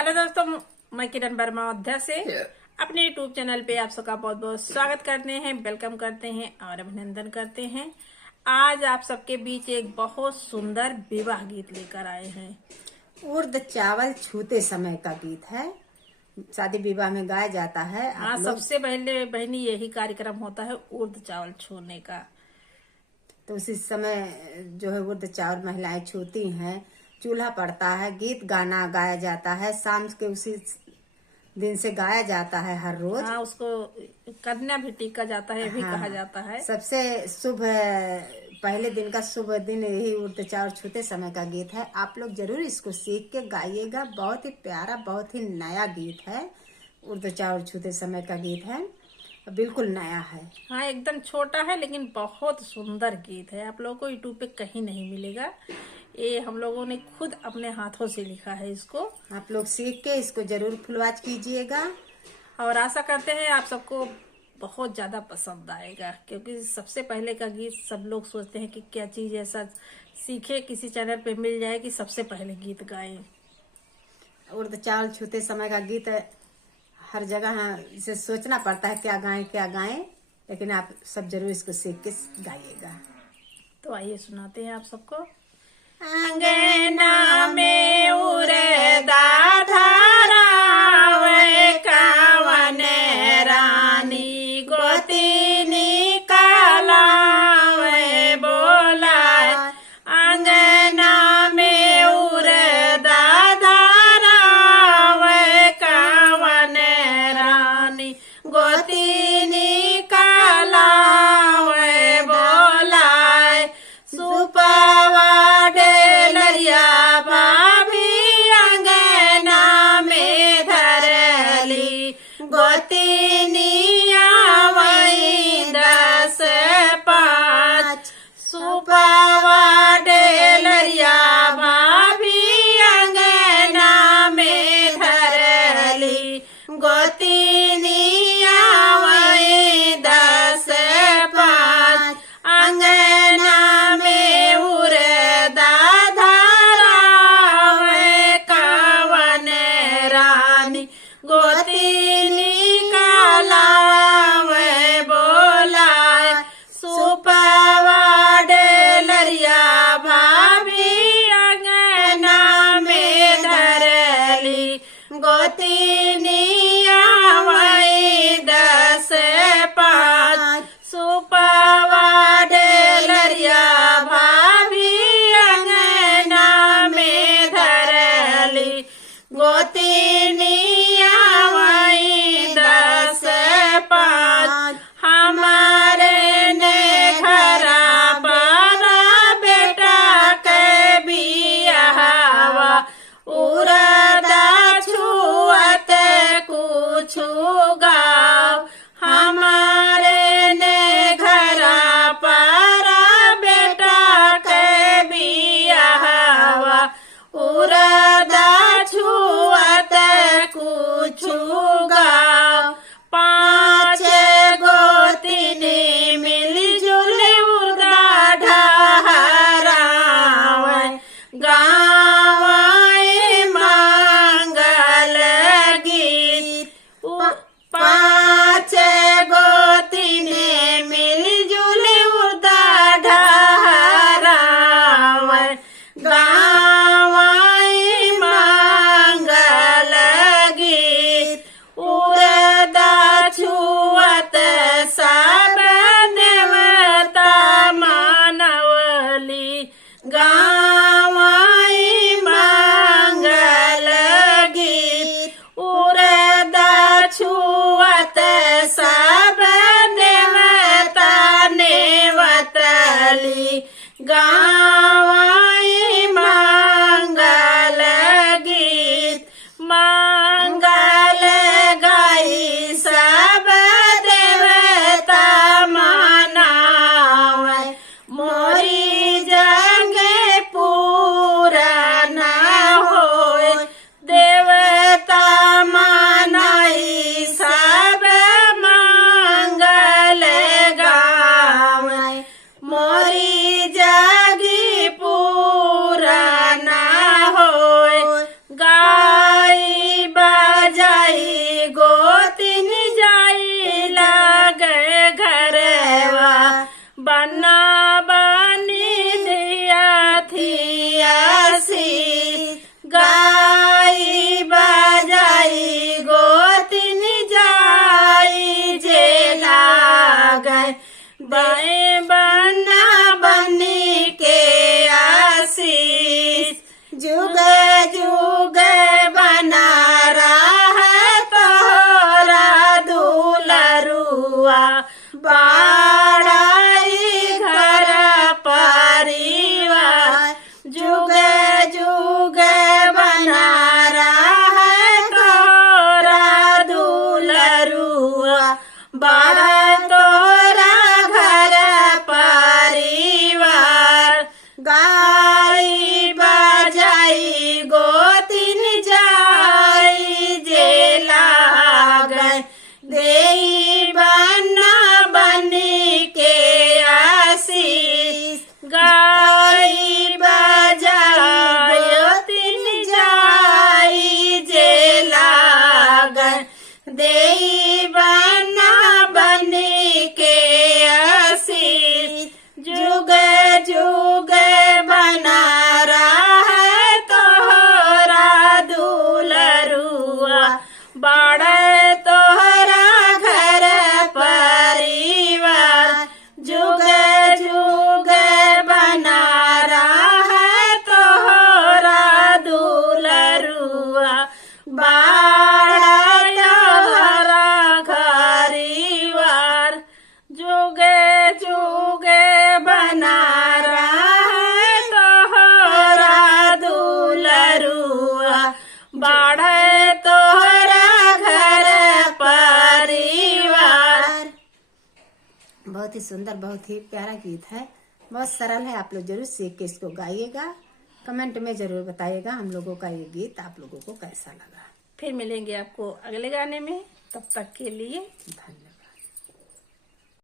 Hello दोस्तों, मैं किरण वर्मा अध्यक्ष से अपने यूट्यूब चैनल पे आप सबका बहुत बहुत स्वागत करते हैं, वेलकम करते हैं और अभिनंदन करते हैं। आज आप सबके बीच एक बहुत सुंदर विवाह गीत लेकर आए हैं। उर्द चावल छूते समय का गीत है। शादी विवाह में गाया जाता है। हाँ, सबसे पहले बहनी यही कार्यक्रम होता है उर्द चावल छूने का। तो उसी समय जो है उर्द चावल महिलाएं छूती हैं, चूल्हा पड़ता है, गीत गाना गाया जाता है। शाम के उसी दिन से गाया जाता है हर रोज। हाँ, उसको कन्या भी टीका जाता है, भी कहा जाता है। सबसे शुभ पहले दिन का शुभ दिन यही उर्द चावल छूते समय का गीत है। आप लोग जरूर इसको सीख के गाइएगा। बहुत ही प्यारा, बहुत ही नया गीत है। उर्द चावल छूते समय का गीत है, बिल्कुल नया है। हाँ, एकदम छोटा है लेकिन बहुत सुंदर गीत है। आप लोगों को यूट्यूब पे कहीं नहीं मिलेगा। ये हम लोगों ने खुद अपने हाथों से लिखा है इसको। आप लोग सीख के इसको जरूर फुलवाच कीजिएगा और आशा करते हैं आप सबको बहुत ज्यादा पसंद आएगा, क्योंकि सबसे पहले का गीत सब लोग सोचते हैं कि क्या चीज ऐसा सीखे किसी चैनल पे मिल जाए कि सबसे पहले गीत गाएं। उर्द चावल छूते समय का गीत हर जगह इसे सोचना पड़ता है क्या गाएं, लेकिन आप सब जरूर इसको सीख के गाइएगा। तो आइए सुनाते हैं आप सबको। अंगना में उड़दा धारावे कावन रानी गोतिनी कालावे बोला। अंगना में उड़दा धारावे कावन रानी गोतिनी कालावे बोला। सुपवा डेलरिया भाभी अंगना में धरली गोतिनिया वही 10-5। सुपवा डेलरिया भाभी अंगना में धरली गोतिनिया वही 10-5। अंगना में उड़दा धारावे कावन रानी गोतिनी कालावे बोलाए। सुपवा डेलरिया भाभी अंगना में धरली गोतिनिया वही 10-5। सुपवा डेलरिया भाभी अंगना में धरली गोतिनिया वही 10-5। हमारे ने घरा बड़ा बेटा के बियाहवा उड़दा छुअते कुछु गाँव। हमारे ने घरा पारा बेटा के बियाहवा उड़दा छुअते कुछु गाँव। 5 गोतिनी मिलजुल उर्दा ढहरावे गाँव मंगल गीत। बढ़े तोहरा घर परिवार, जुग जुग बना रहा तोहरा दुलरुआ, बढ़े तोहरा घरिवार, जुगे जुगे बना रहा तोहरा दुलरुआ, बढ़े तोहरा घर परिवार। बहुत ही सुंदर, बहुत ही प्यारा गीत है, बहुत सरल है। आप लोग जरूर सीख के इसको गाइएगा। कमेंट में जरूर बताइएगा हम लोगों का ये गीत आप लोगों को कैसा लगा। फिर मिलेंगे आपको अगले गाने में, तब तक के लिए धन्यवाद।